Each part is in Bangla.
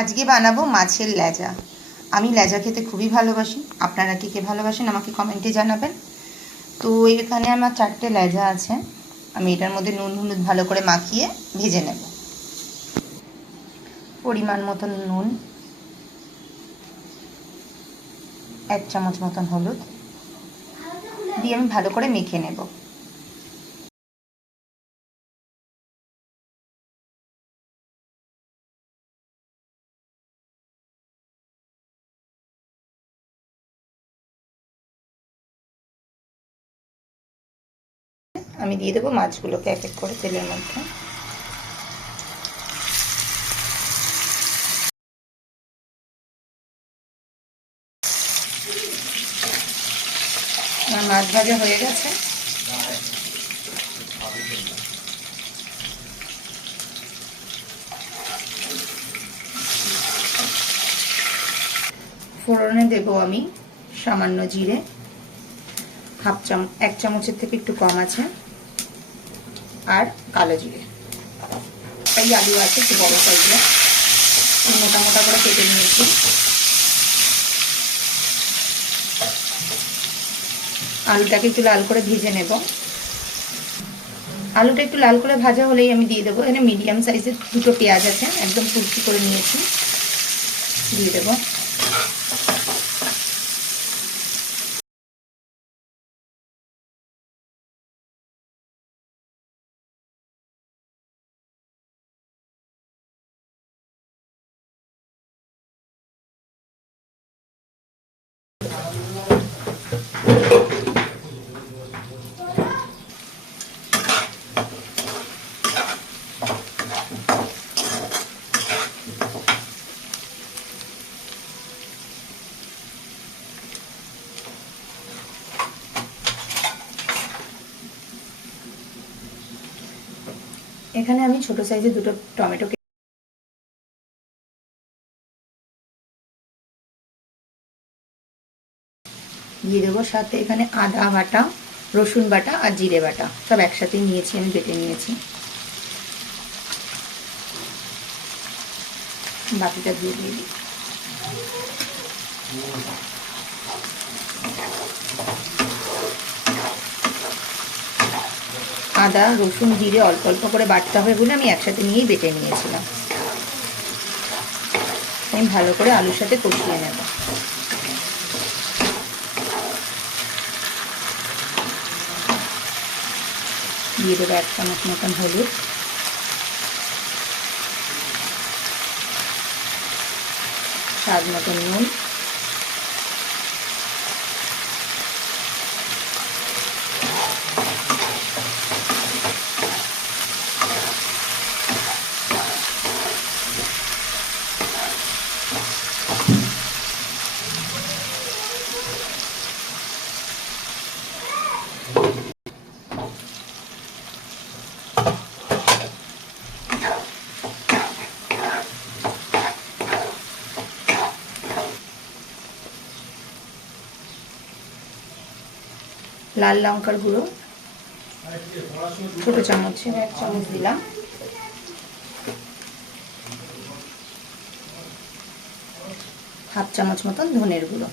আজকে বানাবো মাছের লেজা। আমি লেজা খেতে খুবই ভালোবাসি। আপনারা কে কে ভালোবাসেন আমাকে কমেন্টে জানাবেন। তো এখানে আমার 4টে লেজা আছে। আমি এটার মধ্যে নুন হলুদ ভালো করে মাখিয়ে ভেজে নেব। পরিমাণ মতন নুন, 1 চামচ মতন হলুদ দিয়ে আমি ভালো করে মেখে নেব। আমি দিয়ে দেবো মাছগুলোকে এক এক করে তেলের মধ্যে। আমার মাছ ভাজা হয়ে গেছে। ফোড়নে দেব আমি সামান্য জিরে, 1 চামচের থেকে একটু কম আছে, আর কালো জিরে। এই আলু আছে একটু বড় সাইজে, মোটা মোটা করে কেটে নিয়েছি। আলুটাকে একটু লাল করে ভেজে নেব। আলুটা একটু লাল করে ভাজা হলেই আমি দিয়ে দেবো এখানে মিডিয়াম সাইজের 2টো পেঁয়াজ আছে, একদম কুচি করে নিয়েছি, দিয়ে দেবো। এখানে আমি ছোট সাইজের 2টো টমেটো দিয়ে দেবো। সাথে এখানে আদা বাটা, রসুন বাটা আর জিরে বাটা সব একসাথে নিয়েছি, আমি বেটে নিয়েছি। বাকিটা দিয়ে দিই। আদা রসুন জিরে অল্প অল্প করে বাটতে হবে বলে আমি একসাথে নিয়েই বেটে নিয়েছিলাম। আমি ভালো করে আলুর সাথে কষিয়ে নেব। দিয়ে দেবো 1 চামচ মতন হলুদ, স্বাদ মতন নুন, লাল লঙ্কার গুঁড়ো ছোট চামচে 1 চামচ দিলাম, হাফ চামচ মতন ধনের গুঁড়ো,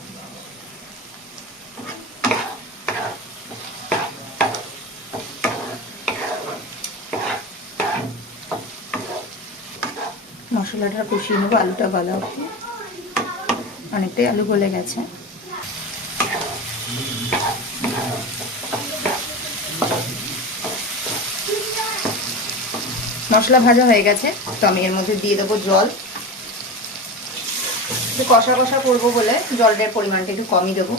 মশলাটা কষিয়ে নেবো। আলুটা গলা অবধি, অনেকটাই আলু গলে গেছে। মশলা ভাজা হয়ে গেছে, তো আমি এর মধ্যে দিয়ে দেবো জল। একটু কষা কষা করবো বলে জলের পরিমাণটা একটু কমই দেবো।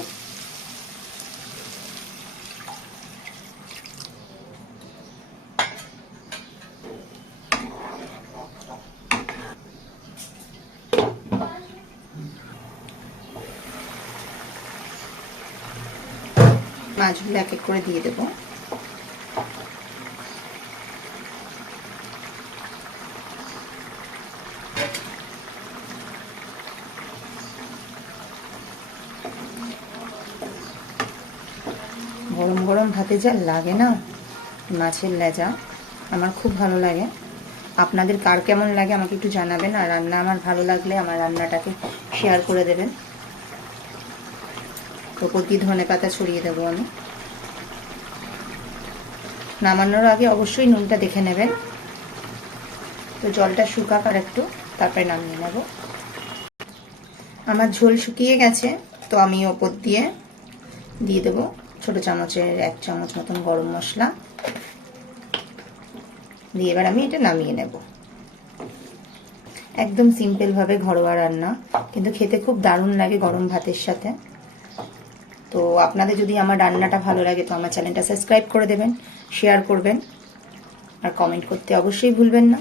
মাছগুলো এক এক করে দিয়ে দেবো। গরম গরম ভাতে যা লাগে না মাছের লেজা, আমার খুব ভালো লাগে। আপনাদের কার কেমন লাগে আমাকে একটু জানাবেন, আর রান্না আমার ভালো লাগলে আমার রান্নাটাকে শেয়ার করে দেবেন। ওপর দিয়ে ধনেপাতা ছড়িয়ে দেবো আমি। নামানোর আগে অবশ্যই নুনটা দেখে নেবেন। তো জলটা শুকাক আর একটু, তারপরে নামিয়ে নেব। আমার ঝোল শুকিয়ে গেছে, তো আমি ওপর দিয়ে দেবো ছোট চামচের 1 চামচ মতন গরম মশলা দিয়ে এবার আমি এটা নামিয়ে নেব। একদম সিম্পল ভাবে ঘরোয়া রান্না, কিন্তু খেতে খুব দারুণ লাগে গরম ভাতের সাথে। তো আপনাদের যদি আমার রান্নাটা ভালো লাগে তো আমার চ্যানেলটা সাবস্ক্রাইব করে দেবেন, শেয়ার করবেন আর কমেন্ট করতে অবশ্যই ভুলবেন না।